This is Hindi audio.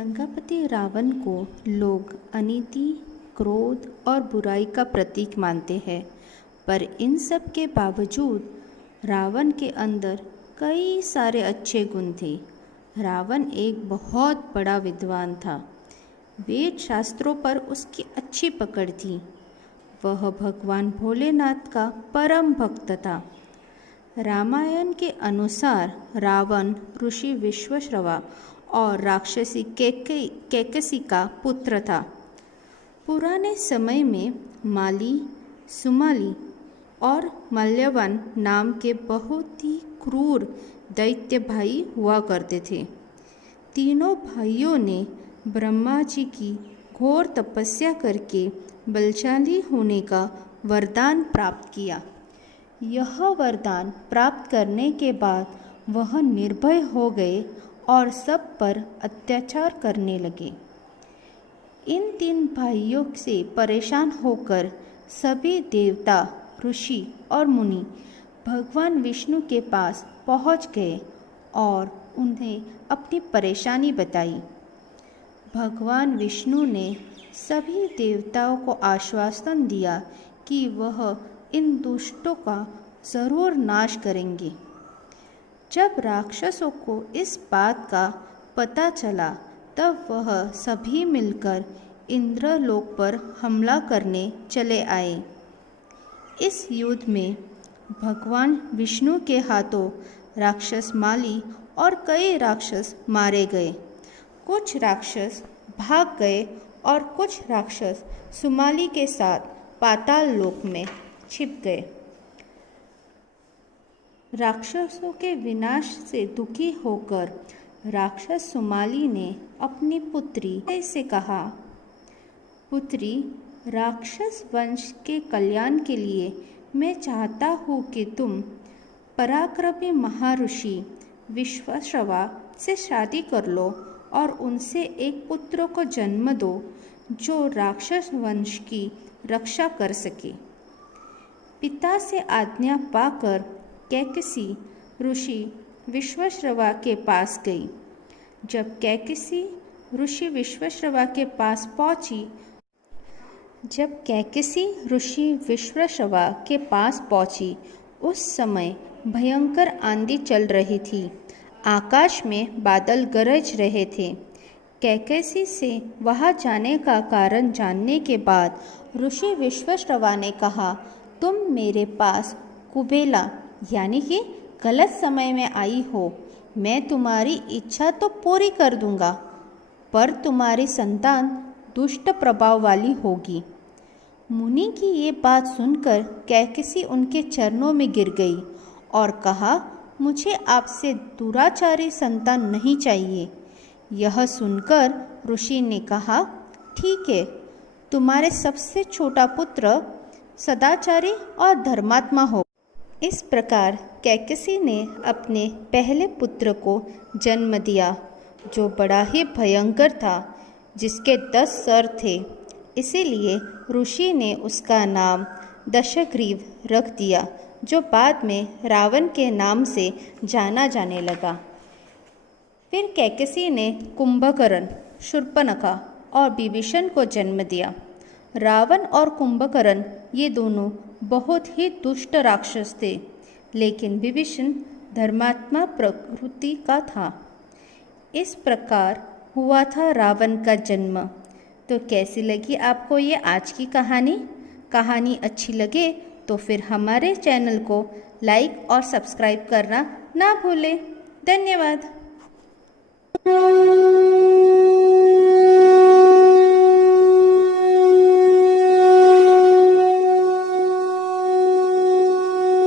लंकापति रावण को लोग अनीति, क्रोध और बुराई का प्रतीक मानते हैं, पर इन सब के बावजूद रावण के अंदर कई सारे अच्छे गुण थे। रावण एक बहुत बड़ा विद्वान था। वेद शास्त्रों पर उसकी अच्छी पकड़ थी। वह भगवान भोलेनाथ का परम भक्त था। रामायण के अनुसार रावण ऋषि विश्वश्रवा और राक्षसी कैकसी का पुत्र था। पुराने समय में माली, सुमाली और मल्यवन नाम के बहुत ही क्रूर दैत्य भाई हुआ करते थे। तीनों भाइयों ने ब्रह्मा जी की घोर तपस्या करके बलशाली होने का वरदान प्राप्त किया। यह वरदान प्राप्त करने के बाद वह निर्भय हो गए और सब पर अत्याचार करने लगे। इन तीन भाइयों से परेशान होकर सभी देवता, ऋषि और मुनि भगवान विष्णु के पास पहुंच गए और उन्हें अपनी परेशानी बताई। भगवान विष्णु ने सभी देवताओं को आश्वासन दिया कि वह इन दुष्टों का ज़रूर नाश करेंगे। जब राक्षसों को इस बात का पता चला, तब वह सभी मिलकर इंद्रलोक पर हमला करने चले आए। इस युद्ध में भगवान विष्णु के हाथों राक्षस माली और कई राक्षस मारे गए। कुछ राक्षस भाग गए और कुछ राक्षस सुमाली के साथ पाताल लोक में छिप गए। राक्षसों के विनाश से दुखी होकर राक्षस सुमाली ने अपनी पुत्री से कहा, पुत्री, राक्षस वंश के कल्याण के लिए मैं चाहता हूँ कि तुम पराक्रमी महर्षि विश्वश्रवा से शादी कर लो और उनसे एक पुत्र को जन्म दो जो राक्षस वंश की रक्षा कर सके। पिता से आज्ञा पाकर कैकसी ऋषि विश्वश्रवा के पास गई। जब कैकसी ऋषि विश्वश्रवा के पास पहुंची, उस समय भयंकर आंधी चल रही थी। आकाश में बादल गरज रहे थे। कैकसी से वहां जाने का कारण जानने के बाद ऋषि विश्वश्रवा ने कहा, तुम मेरे पास कुबेला यानी कि गलत समय में आई हो। मैं तुम्हारी इच्छा तो पूरी कर दूंगा, पर तुम्हारी संतान दुष्ट प्रभाव वाली होगी। मुनि की ये बात सुनकर कैकसी उनके चरणों में गिर गई और कहा, मुझे आपसे दुराचारी संतान नहीं चाहिए। यह सुनकर ऋषि ने कहा, ठीक है, तुम्हारे सबसे छोटा पुत्र सदाचारी और धर्मात्मा हो। इस प्रकार कैकसी ने अपने पहले पुत्र को जन्म दिया, जो बड़ा ही भयंकर था, जिसके 10 सर थे। इसीलिए ऋषि ने उसका नाम दशग्रीव रख दिया, जो बाद में रावण के नाम से जाना जाने लगा। फिर कैकसी ने कुंभकर्ण, शूर्पणखा और विभीषण को जन्म दिया। रावण और कुंभकर्ण ये दोनों बहुत ही दुष्ट राक्षस थे, लेकिन विभीषण धर्मात्मा प्रकृति का था। इस प्रकार हुआ था रावण का जन्म। तो कैसी लगी आपको ये आज की कहानी अच्छी लगे तो फिर हमारे चैनल को लाइक और सब्सक्राइब करना ना भूलें। धन्यवाद।